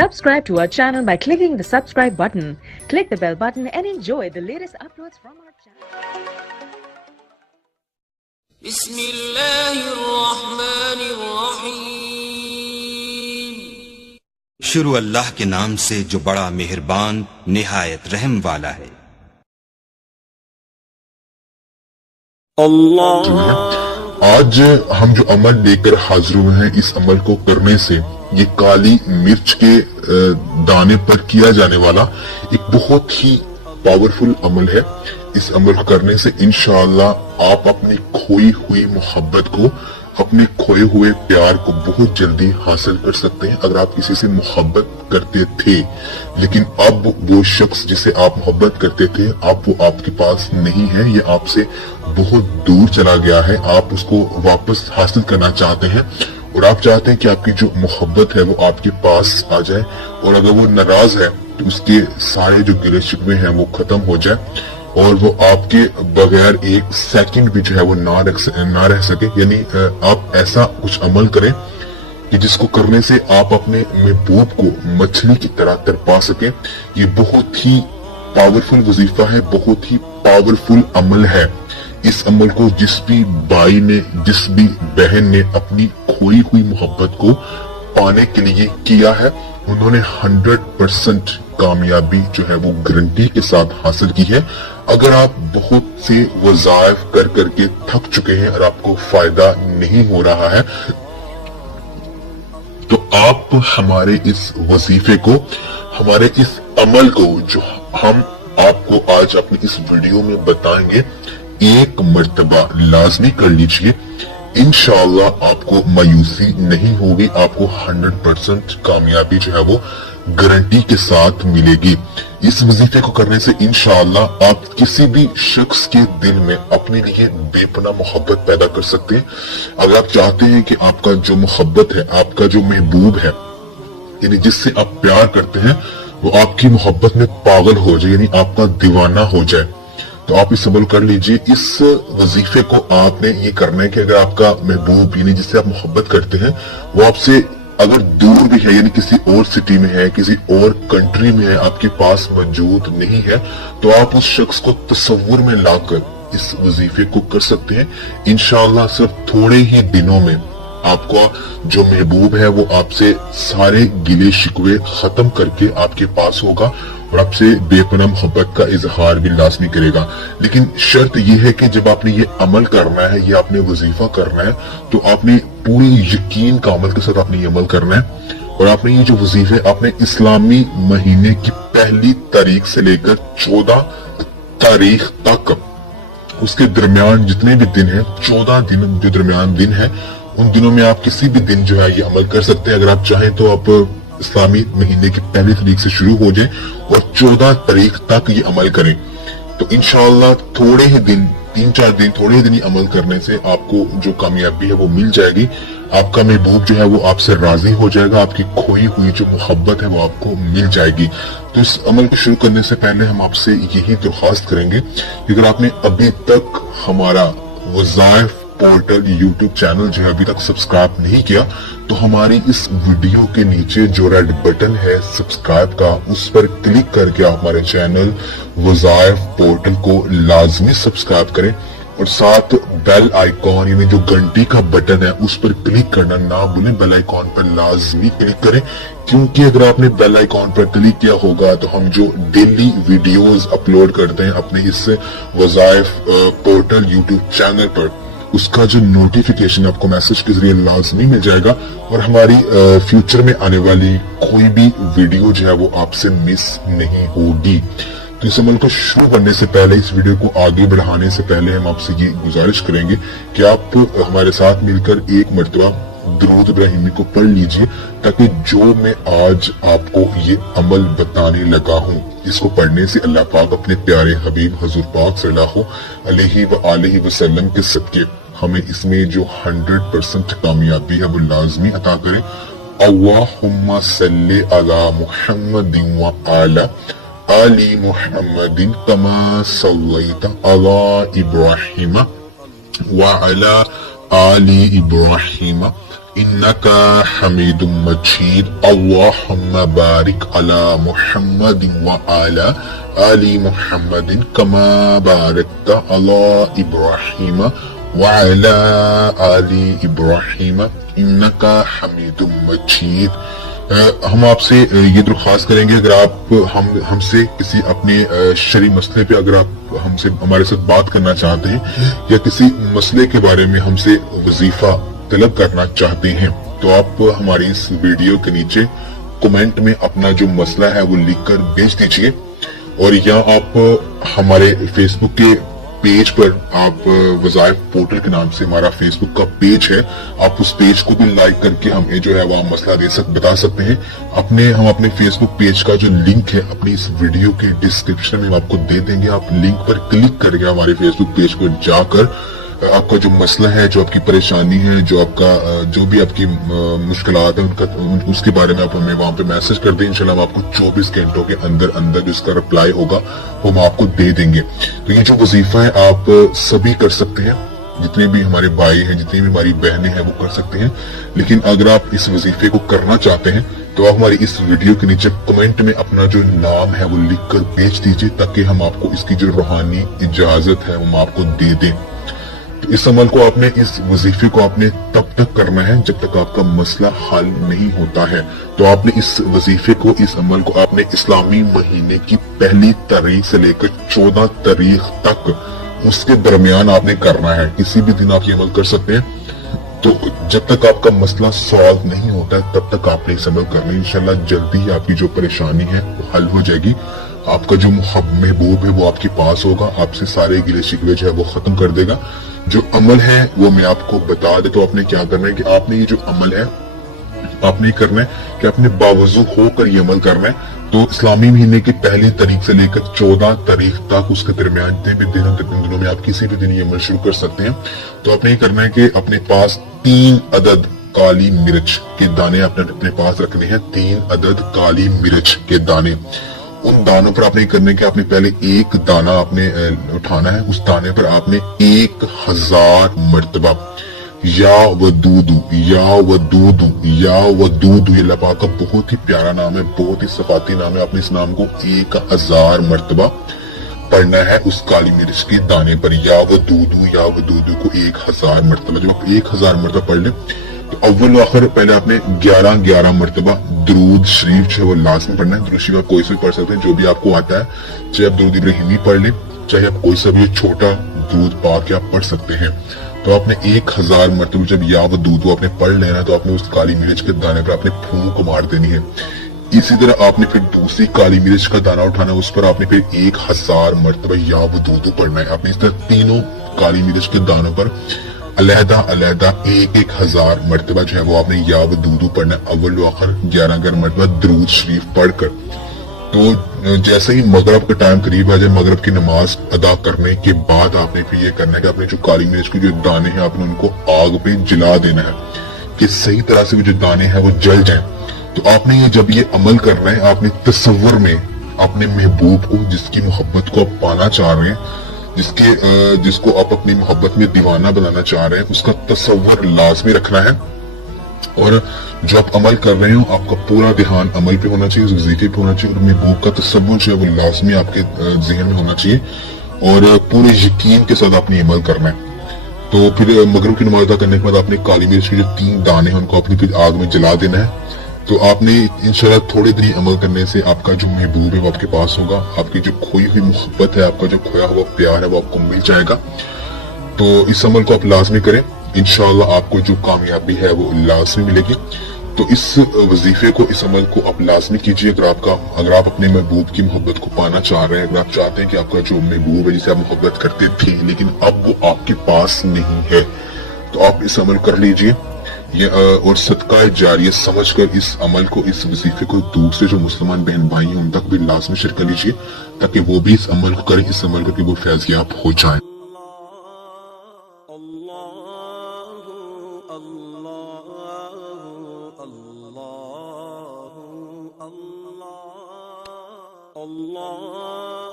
Subscribe to our channel by clicking the subscribe button. Click the bell button and enjoy the latest uploads from our channel. بسم اللہ الرحمن الرحیم شروع اللہ کے نام سے جو بڑا مہربان نہایت رحم والا ہے۔ اللہ آج ہم جو عمل لے کر حاضر ہوئے ہیں، اس عمل کو کرنے سے یہ کالی مرچ کے دانے پر کیا جانے والا ایک بہت ہی پاورفل عمل ہے۔ اس عمل کو کرنے سے انشاءاللہ آپ اپنی کھوئی ہوئی محبت کو، اپنے کھوئے ہوئے پیار کو بہت جلدی حاصل کر سکتے ہیں۔ اگر آپ کسی سے محبت کرتے تھے لیکن اب وہ شخص جسے آپ محبت کرتے تھے اب وہ آپ کے پاس نہیں ہے، یہ آپ سے بہت دور چلا گیا ہے، آپ اس کو واپس حاصل کرنا چاہتے ہیں اور آپ چاہتے ہیں کہ آپ کی جو محبت ہے وہ آپ کے پاس آ جائے، اور اگر وہ ناراض ہے تو اس کے سارے جو گلے شکوے ہیں وہ ختم ہو جائے اور وہ آپ کے بغیر ایک سیکنڈ بھی جو ہے وہ نہ رہ سکے۔ یعنی آپ ایسا کچھ عمل کریں کہ جس کو کرنے سے آپ اپنے محبوب کو مچھلی کی طرح تڑپا سکیں۔ یہ بہت ہی پاورفل وظیفہ ہے، بہت ہی پاورفل عمل ہے۔ اس عمل کو جس بھی بھائی نے، جس بھی بہن نے اپنی کھوئی ہوئی محبت کو پانے کے لیے کیا ہے، انہوں نے 100% کامیابی جو ہے وہ گارنٹی کے ساتھ حاصل کی ہے۔ اگر آپ بہت سے وظائف کر کے تھک چکے ہیں اور آپ کو فائدہ نہیں ہو رہا ہے تو آپ ہمارے اس وظیفے کو، ہمارے اس عمل کو جو ہم آپ کو آج اپنی اس ویڈیو میں بتائیں گے، ایک مرتبہ لازمی کر لیجئے۔ انشاءاللہ آپ کو مایوسی نہیں ہوگی، آپ کو 100% کامیابی جو ہے وہ گارنٹی کے ساتھ ملے گی۔ اس وظیفے کو کرنے سے انشاءاللہ آپ کسی بھی شخص کے دل میں اپنے لیے بے پناہ محبت پیدا کر سکتے ہیں۔ اگر آپ چاہتے ہیں کہ آپ کا جو محبت ہے، آپ کا جو محبوب ہے، یعنی جس سے آپ پیار کرتے ہیں، وہ آپ کی محبت میں پاگل ہو جائے، یعنی آپ کا دیوانہ ہو جائے، تو آپ اس عمل کر لیجئے۔ اس وظیفے کو آپ نے یہ کرنا ہے کہ اگر آپ کا محبوب یعنی جس سے آپ محبت کرتے ہیں وہ آپ سے اگر دور بھی ہے، یعنی کسی اور سٹی میں ہے، کسی اور کنٹری میں ہے، آپ کے پاس موجود نہیں ہے، تو آپ اس شخص کو تصور میں لا کر اس وظیفے کو کر سکتے ہیں۔ انشاءاللہ صرف تھوڑے ہی دنوں میں آپ کو جو محبوب ہے وہ آپ سے سارے گلے شکوے ختم کر کے آپ کے پاس ہوگا اور آپ سے بے پناہ محبت کا اظہار بھی لازمی کرے گا۔ لیکن شرط یہ ہے کہ جب آپ نے یہ عمل کرنا ہے، یہ آپ نے وظیفہ کرنا ہے، تو آپ نے پوری یقین کا عمل کے ساتھ آپ نے یہ عمل کرنا ہے، اور آپ نے یہ جو وظیفے آپ نے اسلامی مہینے کی پہلی تاریخ سے لے کر 14 تاریخ تک، اس کے درمیان جتنے بھی دن ہیں، 14 دن جو درمیان دن ہے، ان دنوں میں آپ کسی بھی دن جو ہے یہ عمل کر سکتے ہیں۔ اگر آپ چاہیں تو آپ اسلامی مہینے کی پہلی تاریخ سے شروع ہو جائیں اور 14 تاریخ تک یہ عمل کریں، تو انشاءاللہ تھوڑے ہی دن، 3-4 دن، تھوڑے ہی دن یہ عمل کرنے سے آپ کو جو کامیابی ہے وہ مل جائے گی۔ آپ کا محبوب جو ہے وہ آپ سے راضی ہو جائے گا، آپ کی کھوئی ہوئی جو محبت ہے وہ آپ کو مل جائے گی۔ تو اس عمل کو شروع کرنے سے پہلے ہم آپ سے یہی درخواست کریں گے کہ اگر آپ نے ابھی تک ہمارا وظائف پورٹل یوٹیوب چینل جو ہے ابھی تک سبسکرائب نہیں کیا تو ہماری اس ویڈیو کے نیچے جو ریڈ بٹن ہے سبسکرائب کا، اس پر کلک کر کے آپ ہمارے چینل وظائف پورٹل کو لازمی سبسکرائب کریں، اور ساتھ بیل آئیکن یعنی جو گھنٹی کا بٹن ہے اس پر کلک کرنا نہ بھولیں۔ بیل آئیکن پر لازمی کلک کریں، کیونکہ اگر آپ نے بیل آئیکن پر کلک کیا ہوگا تو ہم جو ڈیلی ویڈیوز اپلوڈ کرتے ہیں اپنے اس وظائف پورٹل یوٹیوب چینل پر، اس کا جو نوٹیفیکیشن آپ کو میسج کے ذریعے لازمی مل جائے گا، اور ہماری فیوچر میں آنے والی کوئی بھی ویڈیو جو ہے وہ آپ سے مس نہیں ہوگی۔ تو اس عمل کو شروع کرنے سے پہلے، اس ویڈیو کو آگے بڑھانے سے پہلے ہم آپ سے یہ گزارش کریں گے کہ آپ ہمارے ساتھ مل کر ایک مرتبہ درود ابراہیمی کو پڑھ لیجئے، تاکہ جو میں آج آپ کو یہ عمل بتانے لگا ہوں، اس کو پڑھنے سے اللہ پاک اپنے پیارے حبیب حضور پاک صلی اللہ علیہ وآلہ وسلم کے صدقے ہمیں اس میں جو 100% کامیابی ہے وہ لازمی عطا کرے۔ اللہم صلی علی محمد وعلی آل محمد کما صلیت علی ابراہیم وعلی آل ابراہیم इन्नका हमीदुम मजीद अल्लाहुम्मा बारिक अला मुहम्मदिन व अला आलि मुहम्मदिन कमा बारकता अला इब्राहीम व अला आलि इब्राहीम इन्नका हमीदुम मजीद। हम आपसे ये दरख्वास्त करेंगे, अगर आप हमसे किसी अपने शरई मसले पे अगर आप हमसे हमारे साथ बात करना चाहते हैं या किसी मसले के बारे में हमसे वजीफा तलब करना चाहते हैं, तो आप हमारी इस वीडियो के नीचे कमेंट में अपना जो मसला है वो लिखकर भेज दीजिए। और या आप हमारे फेसबुक के पेज पर, आप वज़ाइफ पोर्टल के नाम से हमारा फेसबुक का पेज है, आप उस पेज को भी लाइक करके हमें जो है वो मसला बता सकते हैं। हम अपने फेसबुक पेज का जो लिंक है अपनी इस वीडियो के डिस्क्रिप्शन में आपको दे देंगे। आप लिंक पर क्लिक करके हमारे फेसबुक पेज पर जाकर आपका जो मसला है, जो आपकी परेशानी है, जो भी आपकी मुश्किलात है उसके बारे में आप हमें वहां पे मैसेज कर दें। इंशाल्लाह हम आपको 24 घंटों के अंदर जो इसका रिप्लाई होगा वो हम आपको दे देंगे। तो ये जो वजीफा है आप सभी कर सकते हैं, जितने भी हमारे भाई हैं, जितनी भी हमारी बहनें हैं वो कर सकते हैं। लेकिन अगर आप इस वजीफे को करना चाहते हैं तो आप हमारी इस वीडियो के नीचे कमेंट में अपना जो नाम है वो लिख कर भेज दीजिए, ताकि हम आपको इसकी जो रूहानी इजाजत है वो हम आपको दे दें। तो इस अमल को आपने, इस वजीफे को आपने तब तक करना है जब तक आपका मसला हल नहीं होता है। तो आपने इस वजीफे को, इस अमल को आपने इस्लामी महीने की पहली तारीख से लेकर 14 तारीख तक उसके दरमियान आपने करना है। किसी भी दिन आप ये अमल कर सकते हैं। तो जब तक आपका मसला सॉल्व नहीं होता है तब तक आपने इस अमल करना है। इंशाल्लाह जल्दी ही आपकी जो परेशानी है वो हल हो जाएगी। आपका जो महबूब है वो आपके पास होगा, आपसे सारे गिले शिकवे जो है वो खत्म कर देगा। जो अमल है वो मैं आपको बता दे। तो आपने क्या करना है कि आपने ये जो अमल है आपने करना है कि आपने बावजू होकर ये अमल करना है। तो इस्लामी महीने की पहली तारीख से लेकर 14 तारीख तक उसके दरमियान जितने भी दिनों में आप किसी भी दिन ये अमल शुरू कर सकते हैं। तो आपने ये करना है कि अपने पास 3 अदद काली मिर्च के दाने अपने पास रखने हैं। 3 अदद काली मिर्च के दाने, उन दानों पर आपने करने के आपने पहले एक दाना आपने उठाना है। उस दाने पर आपने 1000 मर्तबा या वदूदू या वदूदू या वदूदू, ये अल्लाह पाक का बहुत ही प्यारा नाम है, बहुत ही सफाती नाम है। आपने इस नाम को 1000 मर्तबा पढ़ना है उस काली मिर्च के दाने पर। या वदूदू को 1000 मर्तबा। जब आप 1000 मर्तबा पढ़ ले तो अव्वल आखिर पहले आपने 11 मर्तबा दरूद शरीफ जो है वो लाजमी पढ़ना है। दरूद शरीफ आप कोई सा भी पढ़ सकते हैं, जो भी आपको आता है। चाहे आप दरूद इब्राहिमी पढ़ ले, चाहे आप कोई सा भी छोटा दूध पा के आप पढ़ सकते हैं। तो आपने 1000 मर्तबा जब या वो दूध आपने पढ़ लेना, तो आपने उस काली मिर्च के दाने पर आपने फूंक मार देनी है। इसी तरह आपने फिर दूसरी काली मिर्च का दाना उठाना है, उस पर आपने फिर 1000 मर्तबा या वो दूध पढ़ना है। आपने इस तरह तीनों काली मिर्च के दानों पर अलहदा 1000 मर्तबा जो है वो आपने या वो दूध पढ़ना है। अव्वल आखिर 11 मर्तबा दरूद शरीफ पढ़कर। तो जैसे ही मगरब का टाइम करीब आ जाए, मगरब की नमाज अदा करने के बाद आपने फिर ये करना है कि आपने जो काली मिर्च के जो दाने हैं आपने उनको आग पे जला देना है कि सही तरह से जो दाने हैं वो जल जाएं। तो आपने ये जब ये अमल करना है, आपने तसव्वुर में अपने महबूब को, जिसकी मोहब्बत को आप पाना चाह रहे हैं, जिसको आप अपनी मोहब्बत में दीवाना बनाना चाह रहे हैं, उसका तसव्वुर लाजमी रखना है। और जो आप अमल कर रहे हो आपका पूरा ध्यान अमल पे होना चाहिए, उस वजीफे पे होना चाहिए। और महबूब का तसव्वुर जो है वो लाजमी आपके ज़हन में होना चाहिए और पूरे यकीन के साथ आपने अमल करना है। तो फिर मगरिब की नमाज अदा करने के बाद आपने काली मिर्च के जो 3 दाने हैं उनको अपनी फिर आग में जला देना है। तो आपने इंशाल्लाह थोड़े दिन अमल करने से आपका जो महबूब है वो आपके पास होगा। आपकी जो खोई हुई मोहब्बत है, आपका जो खोया हुआ प्यार है वो आपको मिल जाएगा। तो इस अमल को आप लाजमी करें, इंशाल्लाह आपको जो कामयाबी है वो लाजमी मिलेगी। तो इस वजीफे को, इस अमल को आप लाजमी कीजिए। अगर आप अपने महबूब की मोहब्बत को पाना चाह रहे हैं, अगर आप चाहते हैं कि आपका जो महबूब है जिसे आप मोहब्बत करते थे लेकिन अब वो आपके पास नहीं है, तो आप इस अमल कर लीजिए। और सदका जारिया समझकर इस अमल को, इस वजीफे को दूसरे जो मुसलमान बहन भाई हैं उन तक भी लाजमी शेयर कर लीजिए, ताकि वो भी इस अमल को करें, इस अमल करके वो फैज़याब हो जाएं। Allah